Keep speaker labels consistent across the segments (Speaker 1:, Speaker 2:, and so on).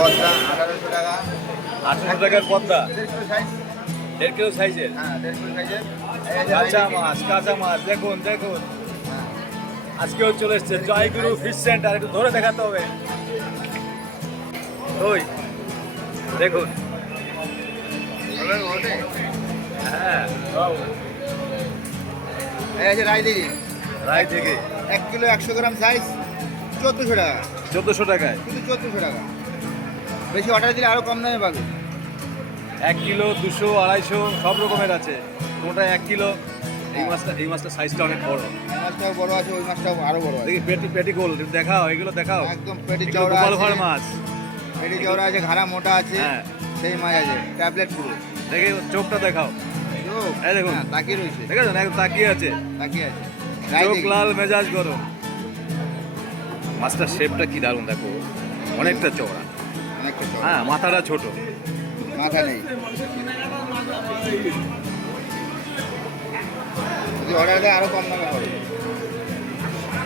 Speaker 1: পদ্মা আঠারোশো টাকা।
Speaker 2: আঠারো টাকার পদ্মা?
Speaker 1: দেড় কিলো সাইজ
Speaker 2: সাইজের
Speaker 1: হ্যাঁ
Speaker 2: কাঁচা মাছ কাঁচা মাছ দেখুন দেখুন। আজকেও চলে এসছে জয়গুরু ফিশ সেন্টার একটু ধরে দেখাতে হবে। ওই দেখুন। হ্যাঁ
Speaker 1: এই আছে রাইদিঘি
Speaker 2: রায়
Speaker 1: এক কিলো একশো গ্রাম সাইজ চোদ্দোশো টাকা।
Speaker 2: চোদ্দোশো টাকায়।
Speaker 1: শুধু চোদ্দোশো টাকা। বেশি অর্ডার দিলে আরও কম দামে পাবে।
Speaker 2: এক কিলো দুশো আড়াইশো সব রকমের আছে। কোনটা এক কিলো। এই মাছটা এই মাছটা সাইজটা অনেক বড়।
Speaker 1: এই মাছটাও বড় আছে ওই মাছটাও আরও বড় আছে।
Speaker 2: দেখি পেটি পেটি গোল দেখাও এগুলো দেখাও।
Speaker 1: একদম পেটি চওড়া
Speaker 2: গোপাল
Speaker 1: আছে।
Speaker 2: মাছ।
Speaker 1: পেটি চওড়া আছে ঘাড়া মোটা আছে
Speaker 2: হ্যাঁ।
Speaker 1: সেই মাছ আছে ট্যাবলেট পুরো।
Speaker 2: দেখে চোখটা দেখাও।
Speaker 1: চোখ,
Speaker 2: এই দেখুন।
Speaker 1: তাকিয়ে রয়েছে।
Speaker 2: দেখেছেন একদম তাকিয়ে আছে?
Speaker 1: তাকিয়ে আছে।
Speaker 2: চোখ লাল মেজাজ গরম। মাছটার শেপটা কি দারুণ দেখো। অনেকটা চওড়া। হ্যাঁ মাথাটা ছোট।
Speaker 1: মাথা নেই। যদি অর্ডার দেয় আরও কম দামে হবে।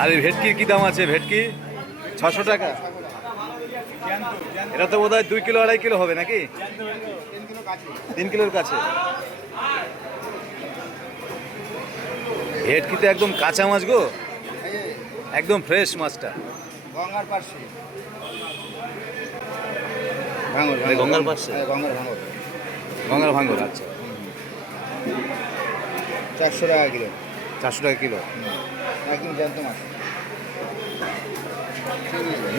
Speaker 2: আর এই ভেটকির কি দাম আছে? ভেটকি? ছশো টাকা। এটা তো বোধ হয় দুই কিলো আড়াই কিলো হবে নাকি?
Speaker 1: তিন কিলো কাছে।
Speaker 2: তিন কিলোর কাছে ভেটকিতে একদম কাঁচা মাছ গো। একদম ফ্রেশ মাছটা।
Speaker 1: গঙ্গার পাশে ভাঙর
Speaker 2: গঙ্গার পাশে?
Speaker 1: হ্যাঁ, গঙ্গার ভাঙর।
Speaker 2: গঙ্গার ভাঙর আচ্ছা।
Speaker 1: চারশো টাকা কিলো।
Speaker 2: চারশো টাকা কিলো?
Speaker 1: একদম জ্যান্ত মাছ।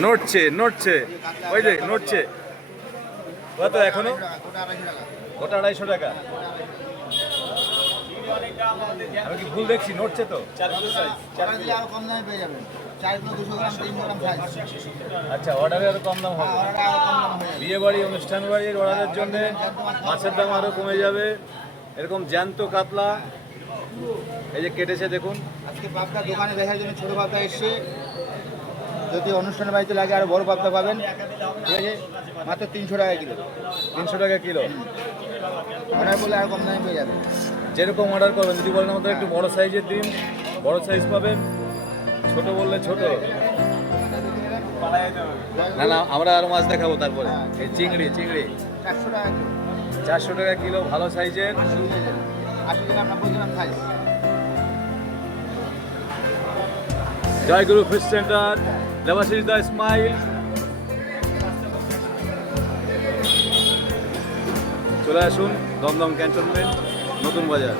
Speaker 2: নড়ছে নড়ছে। ওই যে নড়ছে। কত এখনও?
Speaker 1: গোটা আড়াইশো টাকা।
Speaker 2: আমি কি ভুল দেখছি? নড়ছে তো?
Speaker 1: দিলে কম দামে পেয়ে যাবেন
Speaker 2: আচ্ছা অর্ডারে কম দাম হবে। অনুষ্ঠান বাড়ির অর্ডারের মাছের দাম কমে যাবে। এরকম জ্যান্ত কাতলা, এই যে কেটেছে, দেখুন।
Speaker 1: আজকে বাপটা দোকানে দেখার জন্য ছোটো বাপটা এসছে। যদি অনুষ্ঠানের বাড়িতে লাগে আরও বড় পাবদা পাবেন। ঠিক আছে মাত্র তিনশো টাকা কিলো।
Speaker 2: তিনশো টাকা কিলো।
Speaker 1: অর্ডার করলে আর কম দামে পেয়ে যাবেন।
Speaker 2: যেরকম অর্ডার করবেন যদি বলেন আমাদের একটু বড় সাইজের দিন বড় সাইজ পাবেন ছোট বললে ছোট। না না আমরা আরও মাছ দেখাবো তারপরে। এই চিংড়ি চিংড়ি।
Speaker 1: চারশো টাকা কিলো।
Speaker 2: চারশো টাকা কিলো ভালো সাইজের।
Speaker 1: আশি গ্রাম নব্বই gram size
Speaker 2: Joyguru fish centre Debashis da smile চলে আসুন দমদম ক্যান্টনমেন্ট নতুন
Speaker 1: বাজার।